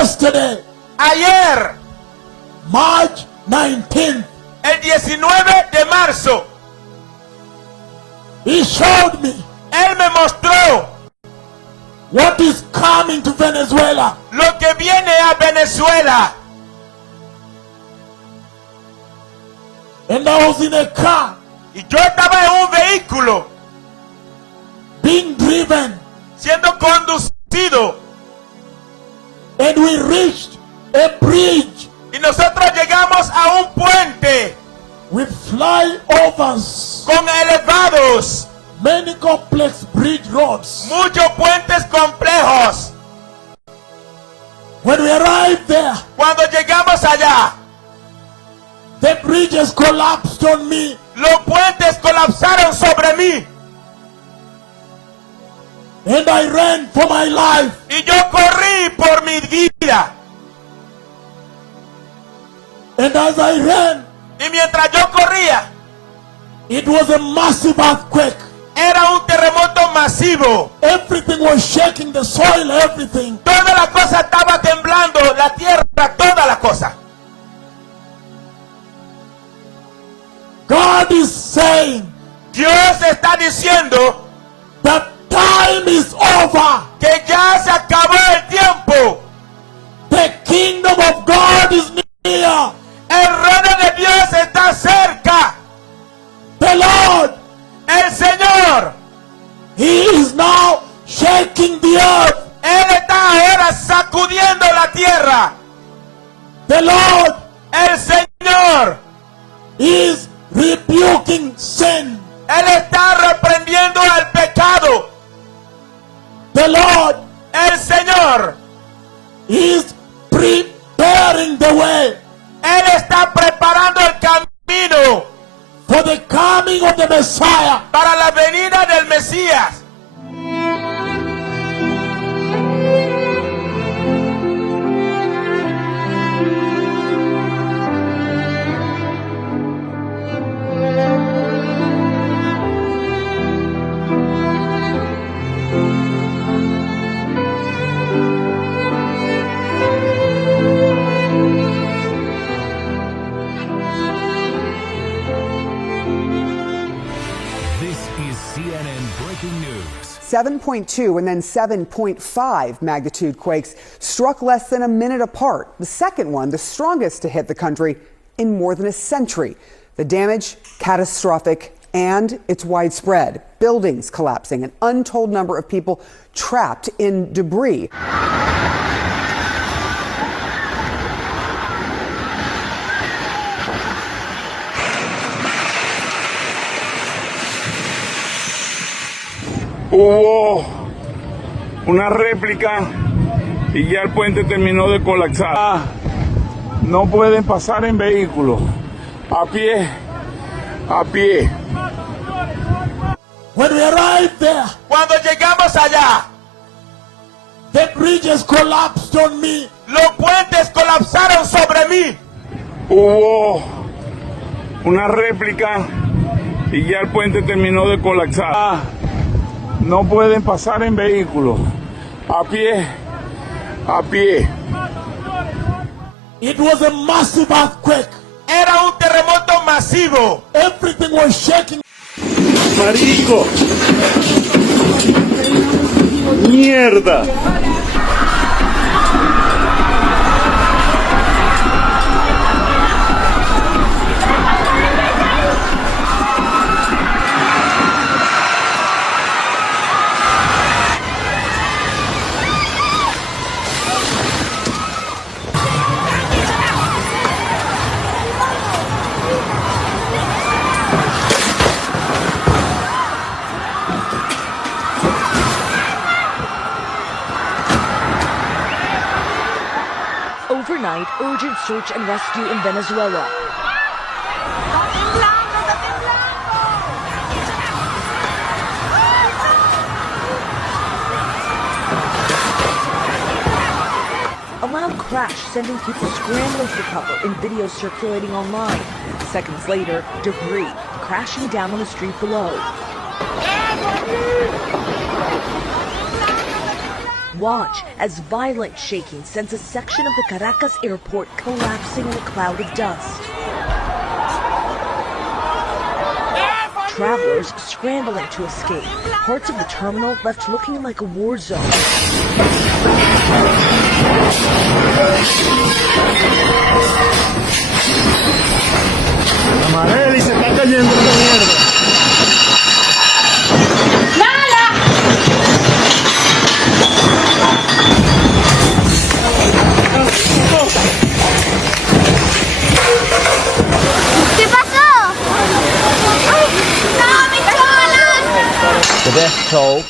Yesterday, ayer, March 19th, el 19 de marzo, he showed me él me mostró what is coming to Venezuela. lo que viene a Venezuela. And I was in a car Y yo estaba en un vehículo being driven, siendo conducido. and we reached a bridge Y nosotros llegamos a un puente with flyovers, con elevados, many complex bridge roads. muchos puentes complejos. When we arrived there, Cuando llegamos allá, the bridges collapsed on me. los puentes colapsaron sobre mí. And I ran for my life. Y yo corrí por mi vida. And as I ran, Y mientras yo corría, it was a massive earthquake. era un terremoto masivo. Everything was shaking, the soil, everything. Toda la cosa estaba temblando, la tierra, toda la cosa. God is saying Dios está diciendo that time is over. que ya se acabó el tiempo. The kingdom of God is near. El reino de Dios está cerca. The Lord, El Señor, He is now shaking the earth. Él está ahora sacudiendo la tierra. The Lord El Señor, is rebuking sin. Él está reprendiendo al pecado. The Lord El Señor, is preparing the way Él está preparando el camino for the coming of the Messiah. para la venida del Mesías. This is CNN Breaking News. 7.2 and then 7.5 magnitude quakes struck less than a minute apart. The second one, the strongest to hit the country in more than a century. The damage, catastrophic, and it's widespread. Buildings collapsing, an untold number of people trapped in debris. Hubo una réplica y ya el puente terminó de colapsar. No pueden pasar en vehículos, a pie, a pie. When we arrived there, Cuando llegamos allá, the bridges collapsed on me. los puentes colapsaron sobre mí. Hubo una réplica y ya el puente terminó de colapsar. No pueden pasar en vehículos, a pie, a pie. It was a massive earthquake. Era un terremoto masivo. Everything was shaking. Marico. Mierda. Overnight, urgent search and rescue in Venezuela. A loud crash sending people scrambling for cover in videos circulating online. Seconds later, debris crashing down on the street below. Watch as violent shaking sends a section of the Caracas airport collapsing in a cloud of dust. Travelers scrambling to escape. Parts of the terminal left looking like a war zone. Amareli se está cayendo esta mierda. The death toll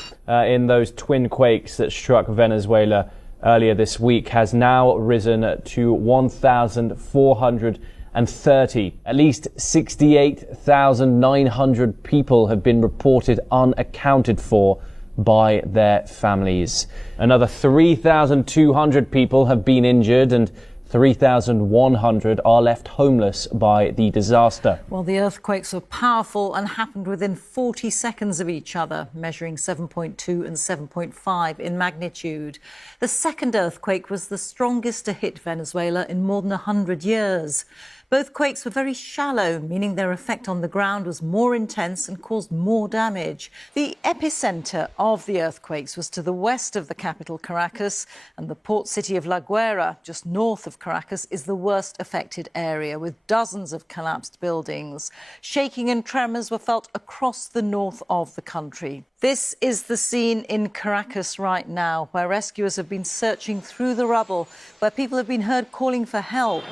in those twin quakes that struck Venezuela earlier this week has now risen to 1,430. At least 68,900 people have been reported unaccounted for by their families. Another 3,200 people have been injured and 3,100 are left homeless by the disaster. Well, the earthquakes were powerful and happened within 40 seconds of each other, measuring 7.2 and 7.5 in magnitude. The second earthquake was the strongest to hit Venezuela in more than 100 years. Both quakes were very shallow, meaning their effect on the ground was more intense and caused more damage. The epicenter of the earthquakes was to the west of the capital, Caracas, and the port city of La Guaira, just north of Caracas, is the worst affected area, with dozens of collapsed buildings. Shaking and tremors were felt across the north of the country. This is the scene in Caracas right now, where rescuers have been searching through the rubble, where people have been heard calling for help.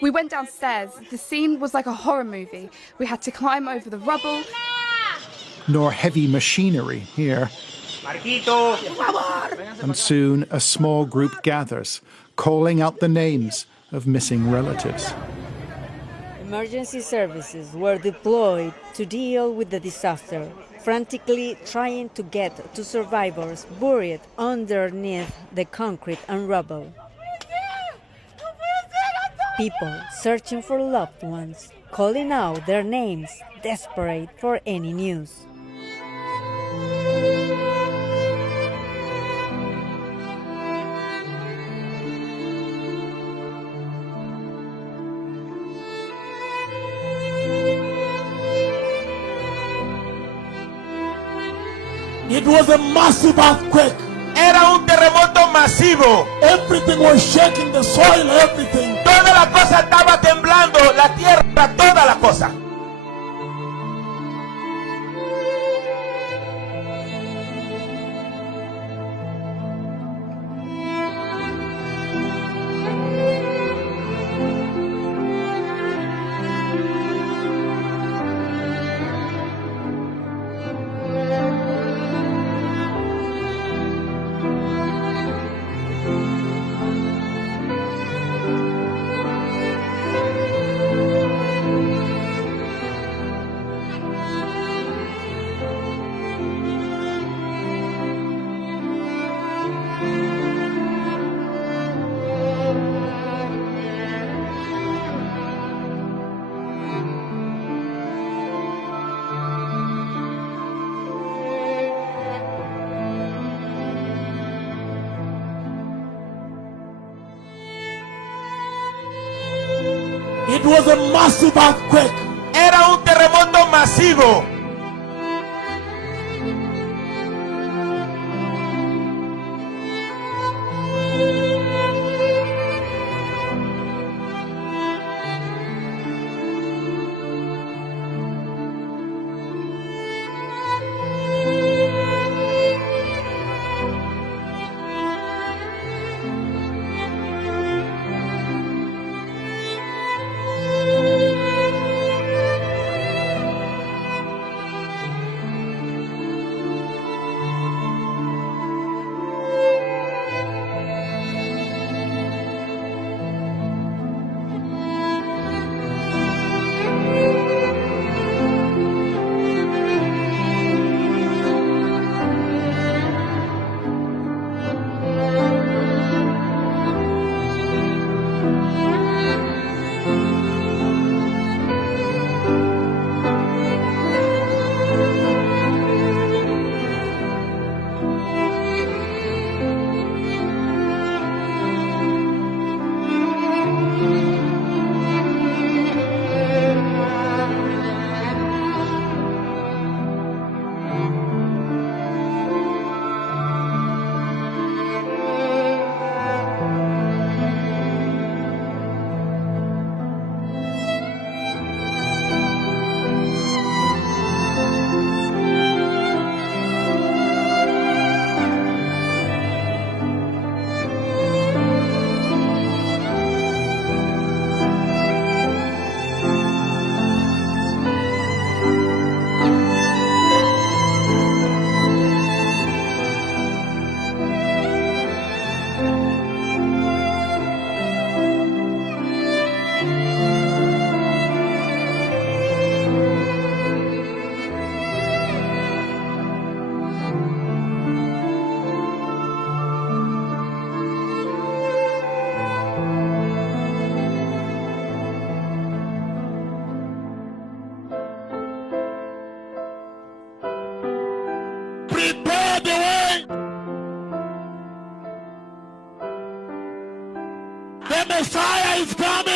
We went downstairs. The scene was like a horror movie. We had to climb over the rubble. Nor heavy machinery here. And soon a small group gathers, calling out the names of missing relatives. Emergency services were deployed to deal with the disaster, frantically trying to get to survivors buried underneath the concrete and rubble. People searching for loved ones, calling out their names, desperate for any news. It was a massive earthquake. Era un terremoto masivo. Everything was shaking, the soil, everything. Toda la cosa estaba temblando, la tierra, toda la cosa. It was a massive earthquake. Era un terremoto masivo. Messiah is coming!